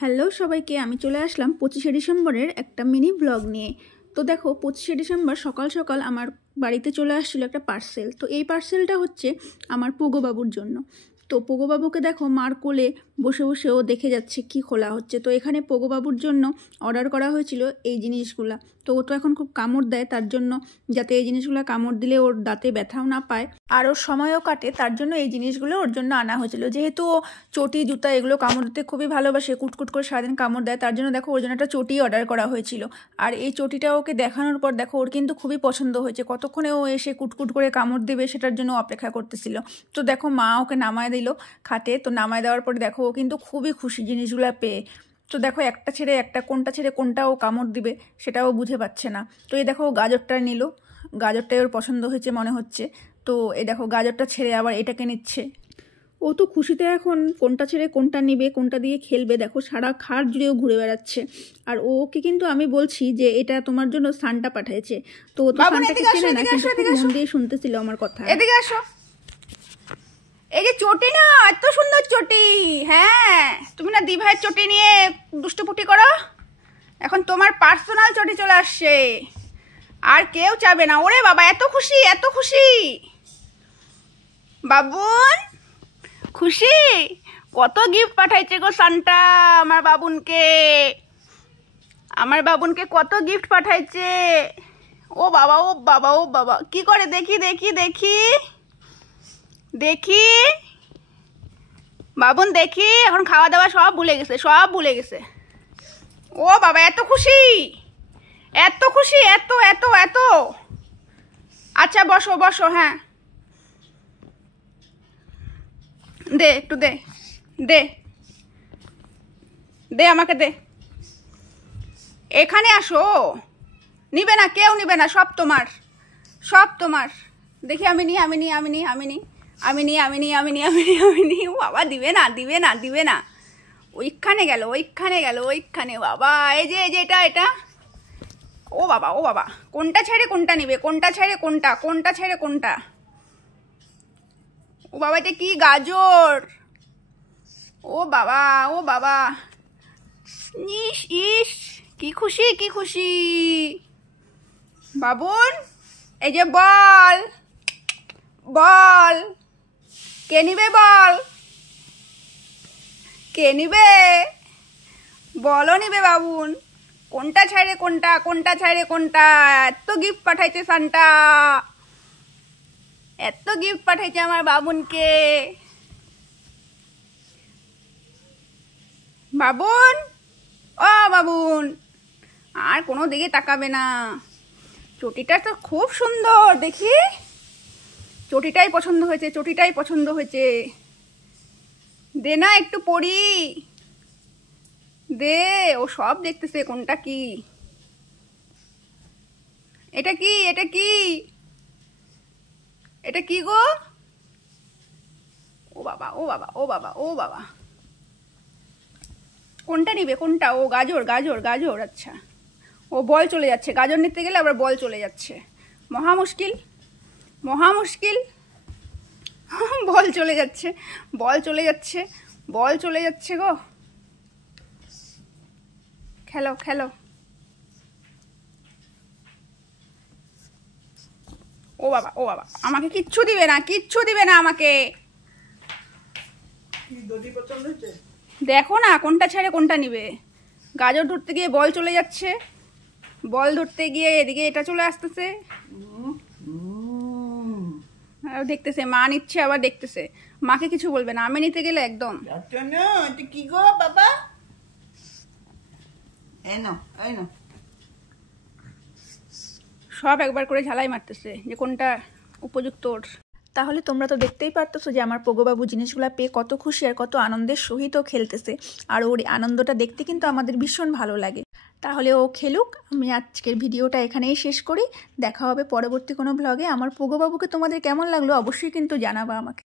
Hello সবাইকে, আমি চলে আসলাম 25শে ডিসেম্বরের একটা মিনি ব্লগ নিয়ে। তো দেখো, 25শে ডিসেম্বর সকাল সকাল আমার বাড়িতে চলে আসছিল একটা পার্সেল। তো এই পার্সেলটা হচ্ছে আমার পোগোবাবুর জন্য। তো পোগোবাবুকে দেখো মার কোলে বসে বসে ও দেখে যাচ্ছে কি খোলা হচ্ছে। তো এখানে পোগোবাবুর জন্য অর্ডার করা হয়েছিল এই জিনিসগুলো। তো ও তো এখন খুব কামড় দেয়, তার জন্য যাতে এই জিনিসগুলো কামড় দিলে ওর দাঁতে ব্যথাও না পায় আর ওর সময়ও কাটে, তার জন্য এই জিনিসগুলো ওর জন্য আনা হয়েছিল। যেহেতু ও চটি জুতা এগুলো কামড় দিতে খুবই ভালোবাসে, কুটকুট করে সারাদিন কামড় দেয়, তার জন্য দেখো ওর জন্য একটা চটি অর্ডার করা হয়েছিল। আর এই চটিটা ওকে দেখানোর পর দেখো ওর কিন্তু খুবই পছন্দ হয়েছে। কতক্ষণে ও এসে কুটকুট করে কামড় দেবে সেটার জন্য অপেক্ষা করতেছিল। তো দেখো মা ওকে নামায় দিল খাটে। তো নামায় দেওয়ার পরে দেখো ও কিন্তু খুবই খুশি জিনিসগুলো পেয়ে। তো দেখো একটা ছেড়ে একটা, কোনটা ছেড়ে কোনটা ও কামড় দিবে সেটাও বুঝে পাচ্ছে না। তো এই দেখো গাজরটা নিল, গাজরটাই ওর পছন্দ হয়েছে মনে হচ্ছে। তো এই দেখো গাজরটা ছেড়ে আবার এটাকে নিচ্ছে। ও তো খুশিতে এখন কোনটা ছেড়ে কোনটা নিবে, কোনটা দিয়ে খেলবে, দেখো সারা খাট জুড়েও ঘুরে বেড়াচ্ছে। আর ওকে কিন্তু আমি বলছি যে এটা তোমার জন্য সান্টা পাঠিয়েছে। তো ও তো সান্টাকে চেনে না, কিন্তু খুব মন দিয়ে শুনতেছিল আমার কথা। এদিকে আসো। এই যে চটি না, এত সুন্দর চটি। হ্যাঁ, তুমি না দিভাইয়ের চটি নিয়ে দুষ্টুপুটি করো, এখন তোমার পার্সোনাল চটি চলে আসছে, আর কেউ চাবে না। ওরে বাবা, এত খুশি এত খুশি। বাবুন খুশি, কত গিফট পাঠাইছে গো সান্টা আমার বাবুনকে। আমার বাবুনকে কত গিফট পাঠাইছে। ও বাবা ও বাবা ও বাবা, কি করে দেখি দেখি দেখি দেখি বাবুন দেখি, এখন খাওয়া দাওয়া সব ভুলে গেছে, সব ভুলে গেছে। ও বাবা, এত খুশি এত খুশি, এত এত এত। আচ্ছা বসো বসো, হ্যাঁ দে একটু দে দে দে আমাকে দে। এখানে আসো, নিবে না কেউ নিবে না, সব তোমার সব তোমার। দেখি আমি নি আমি নি আমি নি আমি নি আমি নি আমি নি আমি নি আমি নি আমি নি। ও বাবা, দিবে না দিবে না দিবে না। ওইখানে গেল ওইখানে গেল ওইখানে। বাবা এই যে এটা এটা। ও বাবা ও বাবা, কোনটা ছেড়ে কোনটা নিবে, কোনটা ছেড়ে কোনটা, কোনটা ছেড়ে কোনটা। ও বাবা, এটা কি গাজর। ও বাবা ও বাবা, ইস ইস, কি খুশি কি খুশি। বাবুন এই যে বল বল, কে নিবে বল, কে নিবে বলো নিবে বাবুন। কোনটা ছাড়ে কোনটা, কোনটা ছাড়ে কোনটা। এত গিফট পাঠাইছে সান্টা, এত গিফট পাঠাইছে আমার বাবুনকে। বাবুন ও বাবুন, আর কোনো দিকে তাকাবে না। চটিটা তো খুব সুন্দর, দেখি চটিটাই পছন্দ হয়েছে, চটিটাই পছন্দ হয়েছে। দে না একটু পড়ি, দে। ও সব দেখতেছে কোনটা কি। এটা কি এটা কি এটা কি গো। ও বাবা ও বাবা ও বাবা ও বাবা, কোনটা নিবে কোনটা। ও গাজর গাজর গাজর, আচ্ছা। ও বল চলে যাচ্ছে, গাজর নিতে গেলে আবার বল চলে যাচ্ছে, মহা মুশকিল মহা মুশকিল। বল চলে যাচ্ছে বল চলে যাচ্ছে বল চলে যাচ্ছে গো। খেলো খেলো। ও বাবা ও বাবা, আমাকে কিচ্ছু দিবে না, কিচ্ছু দিবে না আমাকে। দেখো না কোনটা ছেড়ে কোনটা নিবে। গাজর ধরতে গিয়ে বল চলে যাচ্ছে, বল ধরতে গিয়ে এদিকে এটা চলে আসতেছে। দেখতেছে মা নিচ্ছে, আবার দেখতেছে। মাকে কিছু বলবে না, আমি নিতে গেলে একদম। কি গো বাবা, সব একবার করে ঝালাই মারতেছে যে কোনটা উপযুক্ত ওর। তাহলে তোমরা তো দেখতেই পারতেছো যে আমার পোগোবাবু জিনিসগুলো পেয়ে কত খুশি আর কত আনন্দের সহিত খেলতেছে। আর ওর আনন্দটা দেখতে কিন্তু আমাদের ভীষণ ভালো লাগে। তাহলে ও খেলুক, আমি আজকের ভিডিওটা এখানেই শেষ করি। দেখা হবে পরবর্তী কোনো ব্লগে। আমার পোগোবাবুকে তোমাদের কেমন লাগলো অবশ্যই কিন্তু জানাবা আমাকে।